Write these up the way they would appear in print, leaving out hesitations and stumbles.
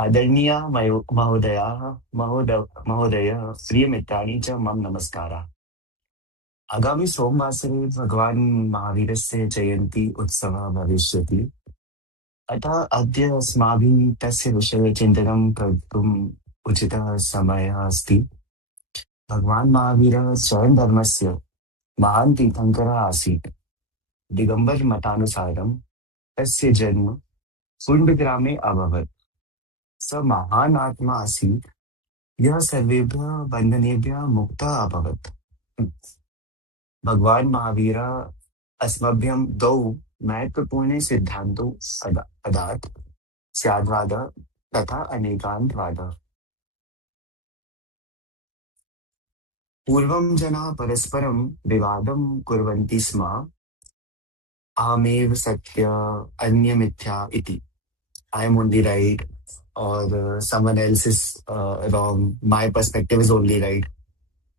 आदरणीय महोदयाः महोदय प्रियमित्राणि च मम नमस्कारः। आगामि सोमवासरे भगवान् महावीरस्य जयन्ती उत्सवः भविष्यति। अतः अद्य अस्माभिः तस्य विषये चिन्तनं कर्तुम् उचितः समयः अस्ति। भगवान् महावीरः जैनधर्मस्य महान् तीर्थङ्करः आसीत्। दिगम्बर मतानुसारं तस्य जन्म पुण्डग्रामे अभवत्। स महान् आत्मा आसीत्, यह सर्वेभ्यः बन्धनेभ्यः मुक्तः अभवत्। भगवान् महावीर अस्मभ्यं द्वौ महत्त्वपूर्णे सिद्धान्तौ अदात् स्याद्वादः तथा अनेकान्तवादः। पूर्वं जनाः परस्परं विवादं कुर्वन्ति स्म, अहमेव सत्य, अन्य मिथ्या इति। I am only right or someone else is wrong. My perspective is only right.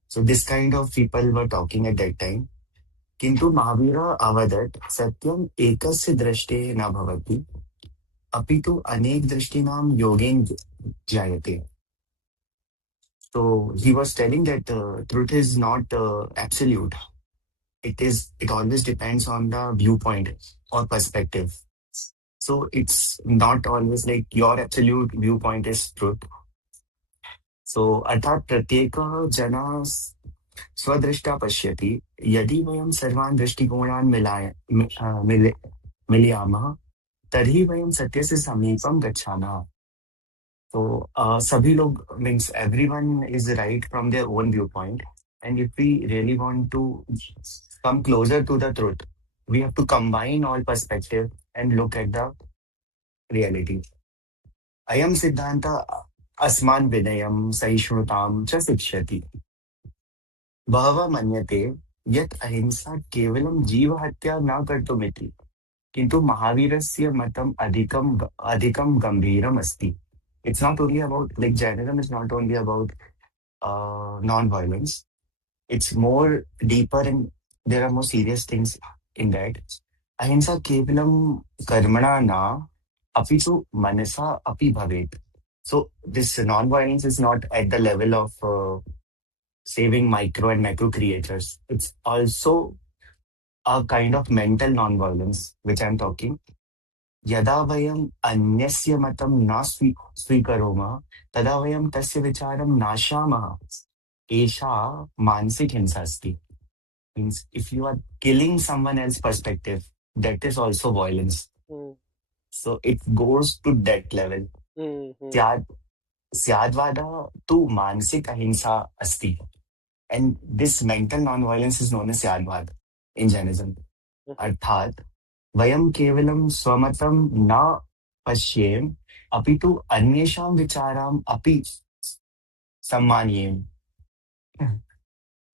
So this kind of people were talking at that time. किन्तु महावीरः अवदत् सत्यम् एकस्य दृष्टेः न भवति, अपि तु अनेक दृष्टीनां योगेन जायते. So he was telling that truth is not absolute. It always depends on the viewpoint or perspective. So it's not always like your absolute viewpoint is truth. So अर्थात् प्रत्येकः जनः स्वदृष्ट्या पश्यति. यदि वयं सर्वान् दृष्टिकोणान् मिलयामः तर्हि वयं सत्यस्य समीपं गच्छामः. So सभी लोग means everyone is right from their own viewpoint, and if we really want to come closer to the truth, we have to combine all perspective and look at the reality. अयं सिद्धान्तः अस्मान् विनयं सहिष्णुतां च शिक्षयति. बहवः मन्यते यत् अहिंसा केवलं जीवहत्या न कर्तुमिति, किन्तु महावीरस्य मतम् अधिकं अधिकं गम्भीरम् अस्ति. It's not only about like Jainism is not only about non-violence. It's more deeper and there are more serious things in that. Ahimsa kevalam karmana na api tu manasa api bhavet. So this non-violence is not at the level of saving micro and macro creatures. It's also a kind of mental non-violence, which I'm talking. यदा वयम् अन्यस्य मतं न स्वीकरोमः तदा वयं तस्य विचारं नाशामः. एषा मानसिक हिंसा अस्ति. Means if you are killing someone else's perspective, that is also violence. Mm. So it goes to that level. Mm-hmm. स्याद्वादः तु मानसिक अहिंसा अस्ति. And this mental non-violence is known as स्याद्वाद in Jainism. अर्थात् वयं केवलं स्वमतं न पश्येम, अपि तु अन्येषां विचाराम् अपि सम्मानयेम.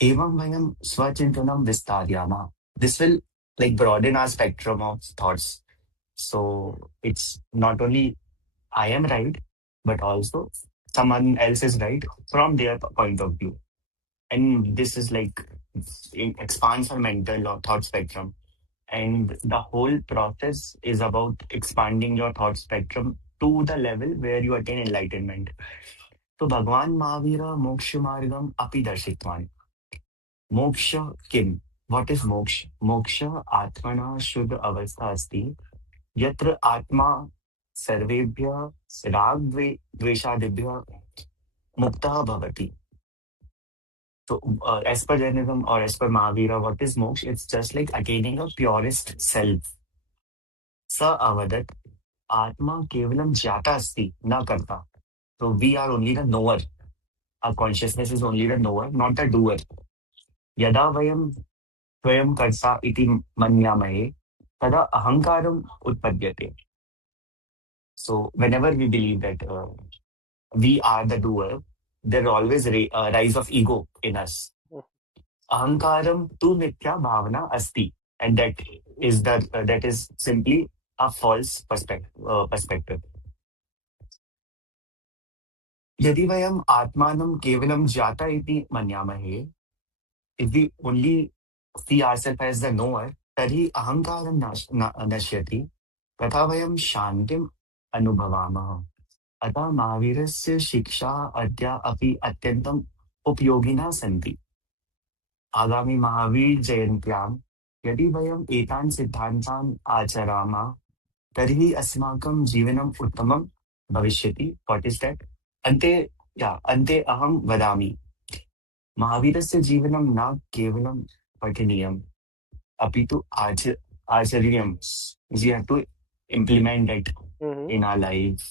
एवं वयं स्वचिन्तनं विस्तारयामः. This will like broaden our spectrum of thoughts. So it's not only I am right, but also someone else is right from their point of view. And this is like it expands our mental or thought spectrum. And the whole process is about expanding your thought spectrum to the level where you attain enlightenment. So Bhagwan Mahavira Moksha Margam api darshitvan. Moksha kim? What is moksha? Moksha atmana shuddha avastha asti. Yatra atma sarvebhya rag dveshadibhya mukta bhavati. So, as per Jainism or as per Mahavira, what is moksha? It's just like attaining a purest self. Sa avadat atma kevalam jyata asti, na karta. So we are only the knower. Our consciousness is only the knower, not the doer. Yada vayam swayam karta iti manyamahe, tada ahankaram utpadyate. So whenever we believe that we are the doer, there is always rise of ego in us. Ahankaram tu nitya bhavana asti, and that is simply a false perspective. यदि वयम् आत्मानं केवलं जाता इति मन्यामहे, if we only see ourselves as the knower, तर्हि अहङ्कारं नश्यति, तथा वयं शान्तिम् अनुभवामः. अतः महावीरस्य शिक्षा अद्य अपि अत्यन्तम् उपयोगिनः सन्ति। आगामि महावीरजयन्त्यां यदि वयम् एतान् सिद्धान्तान् आचरामः तर्हि अस्माकं जीवनम् उत्तमं भविष्यति। Watt is that? अन्ते अन्ते अहं वदामि, महावीरस्य जीवनं न केवलं पठनीयम्, अपि तु आचरणीयम्। We have to implement it Mm-hmm. in our life.